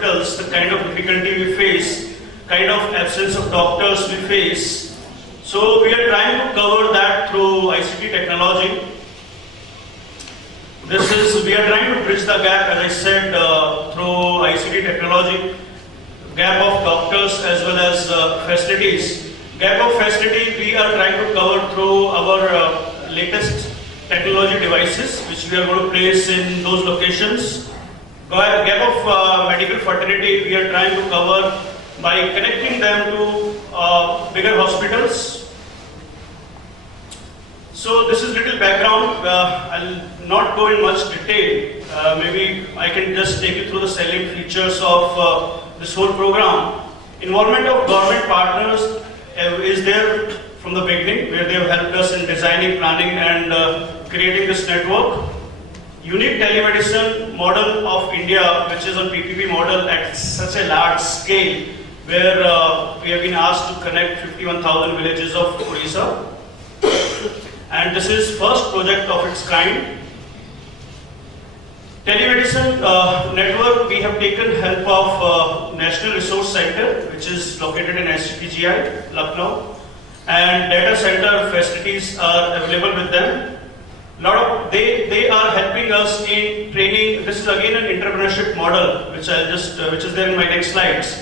hospitals, the kind of difficulty we face, kind of absence of doctors we face. So we are trying to cover that through ICT technology. We are trying to bridge the gap, as I said, through ICT technology, gap of doctors as well as facilities. Gap of facility we are trying to cover through our latest technology devices, which we are going to place in those locations. Gap of medical fraternity we are trying to cover by connecting them to bigger hospitals. So this is little background. I'll not go in much detail. Maybe I can just take you through the salient features of this whole program. Involvement of government partners is there from the beginning, where they have helped us in designing, planning and creating this network. Unique telemedicine model of India, which is a PPP model at such a large scale, where we have been asked to connect 51,000 villages of Odisha. And this is first project of its kind. Telemedicine network, we have taken help of National Resource Center, which is located in SCPGI, Lucknow, and data center facilities are available with them. They are helping us in training. This is again an entrepreneurship model, which is there in my next slides,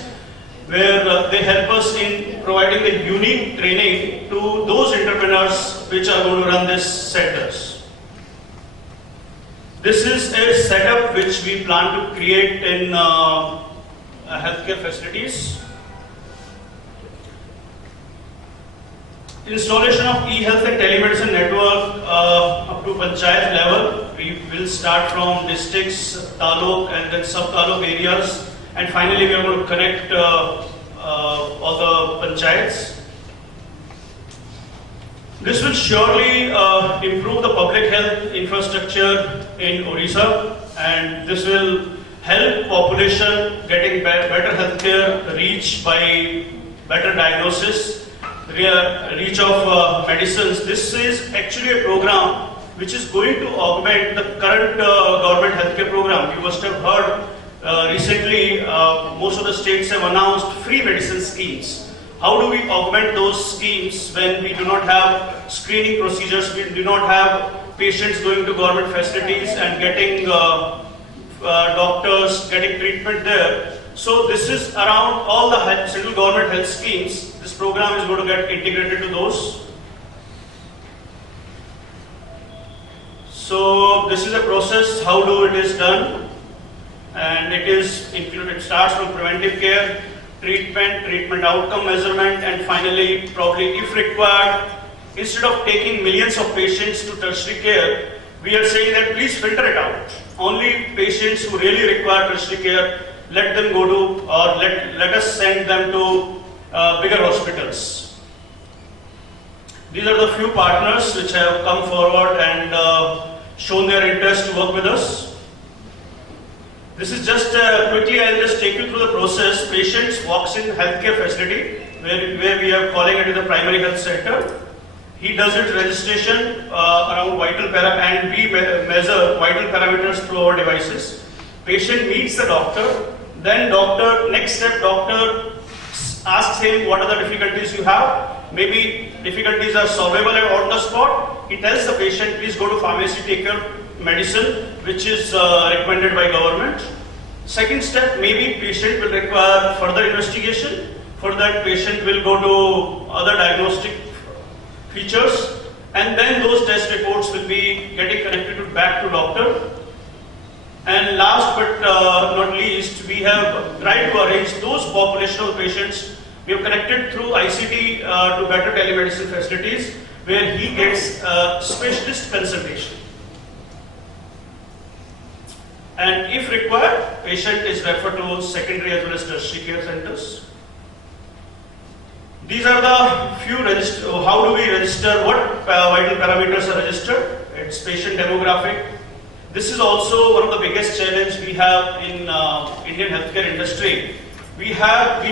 where they help us in providing the unique training to those entrepreneurs which are going to run these centers. This is a setup which we plan to create in healthcare facilities. Installation of e-health and telemedicine network up to panchayat level. We will start from districts, taluk and then sub-taluk areas, and finally we are going to connect all the panchayats. This will surely improve the public health infrastructure in Odisha, and this will help population getting better healthcare reach by better diagnosis, reach of medicines. This is actually a program which is going to augment the current government healthcare program. You must have heard recently most of the states have announced free medicine schemes. How do we augment those schemes when we do not have screening procedures, we do not have patients going to government facilities and getting doctors, getting treatment there? So this is around all the central government health schemes. This program is going to get integrated to those. So this is a process, how do it is done, and it starts from preventive care, treatment outcome measurement, and finally, probably if required, instead of taking millions of patients to tertiary care, we are saying that please filter it out. Only patients who really require tertiary care, let them go to, or let us send them to bigger hospitals. These are the few partners which have come forward and shown their interest to work with us. This is just quickly, I'll just take you through the process. Patients walks in healthcare facility where we are calling it the primary health center. He does its registration around vital and we measure vital parameters through our devices. Patient meets the doctor, then next step doctor asks him what are the difficulties you have. Maybe difficulties are solvable on the spot. He tells the patient, please go to pharmacy, take your medicine, which is recommended by government. Second step, maybe patient will require further investigation. For that, patient will go to other diagnostic features, and then those test reports will be getting connected back to doctor. And last but not least, we have tried to arrange those population of patients. We have connected through ICT to better telemedicine facilities, where he gets specialist consultation. And if required, patient is referred to secondary as well as tertiary care centers. These are the few how do we register, what vital parameters are registered. It's patient demographic. This is also one of the biggest challenge we have in Indian healthcare industry. We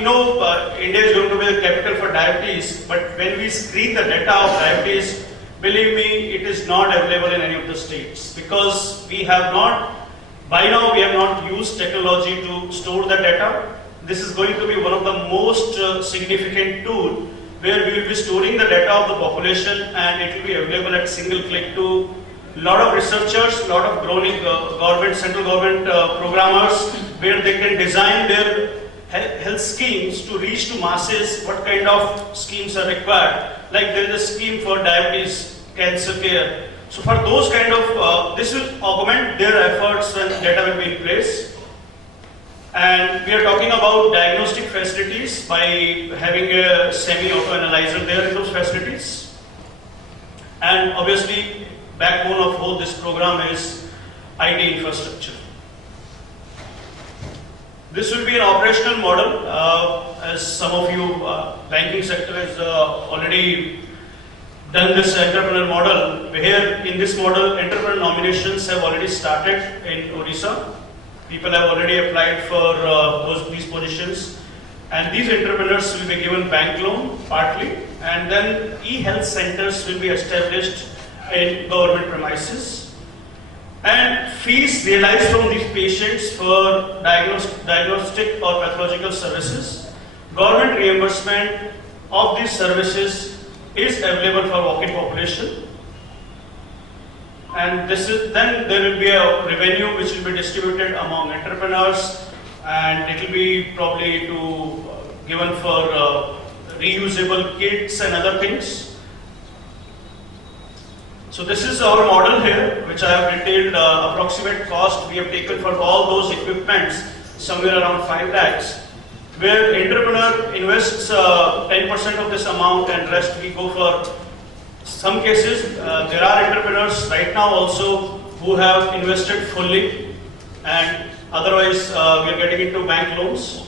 know India is going to be the capital for diabetes, but when we screen the data of diabetes, believe me, it is not available in any of the states, because we have not By now, we have not used technology to store the data. This is going to be one of the most significant tool where we will be storing the data of the population, and it will be available at single click to a lot of researchers, lot of growing government, central government programmers, where they can design their health schemes to reach to masses. What kind of schemes are required? Like there is a scheme for diabetes, cancer care. So for those kind of, this will augment their efforts when data will be in place. And we are talking about diagnostic facilities by having a semi-auto analyzer there in those facilities. And obviously, backbone of whole this program is IT infrastructure. This will be an operational model. As some of you, banking sector has already done this entrepreneur model. Here in this model, entrepreneur nominations have already started in Odisha. People have already applied for these positions, and these entrepreneurs will be given bank loan partly, and then e-health centers will be established in government premises, and fees realized from these patients for diagnostic or pathological services. Government reimbursement of these services is available for walk-in population. And then there will be a revenue which will be distributed among entrepreneurs, and it will be probably given for reusable kits and other things. So this is our model here, which I have detailed approximate cost we have taken for all those equipments, somewhere around 5 lakhs, where entrepreneur invests 10% of this amount, and rest we go for. Some cases, there are entrepreneurs right now also who have invested fully, and otherwise we are getting into bank loans.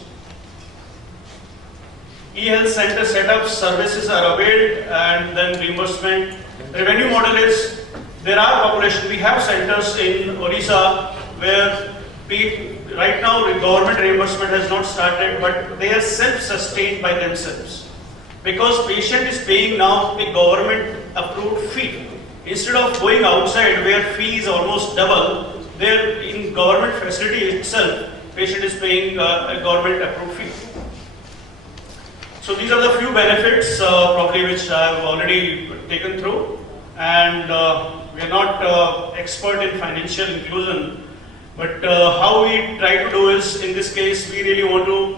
E-health center setup services are availed, and then reimbursement. Revenue model is, there are population, we have centers in Odisha where right now government reimbursement has not started, but they are self-sustained by themselves. Because patient is paying now a government approved fee. Instead of going outside where fee is almost double, there in government facility itself, patient is paying a government approved fee. So these are the few benefits probably which I have already taken through, and we are not expert in financial inclusion, but how we try to do is, in this case, we really want to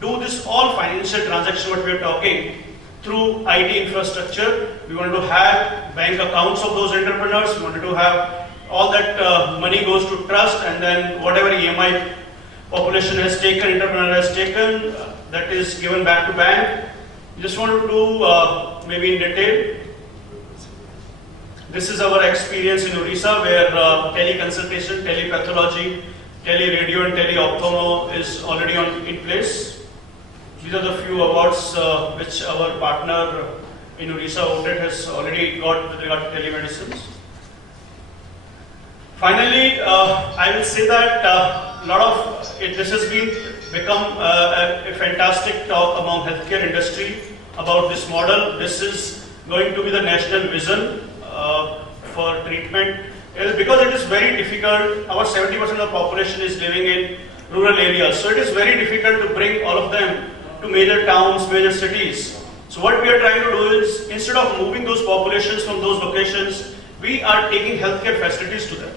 do this all financial transaction what we are talking through IT infrastructure. We want to have bank accounts of those entrepreneurs. We wanted to have all that money goes to trust, and then whatever EMI population has taken, entrepreneur has taken, that is given back to bank. We just want to do maybe in detail. This is our experience in Odisha, where teleconsultation, telepathology, teleradio and teleophthalmo is already in place. These are the few awards which our partner in Odisha, OTET, has already got with regard to telemedicine. Finally, I will say that this has become a fantastic talk among healthcare industry about this model. This is going to be the national vision for treatment. Because it is very difficult, our 70% of the population is living in rural areas, so it is very difficult to bring all of them to major towns, major cities. So what we are trying to do is, instead of moving those populations from those locations, we are taking healthcare facilities to them.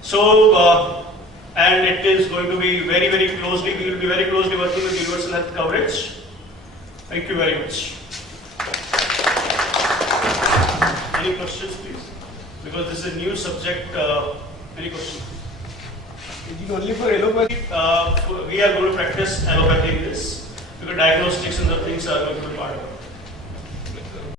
So, and it is going to be very, very closely, we will be very closely working with universal health coverage. Thank you very much. Any questions, please? Because this is a new subject. Any questions? Is it only for allopathy? We are going to practice allopathy in this, because diagnostics and the things are going to be part of it.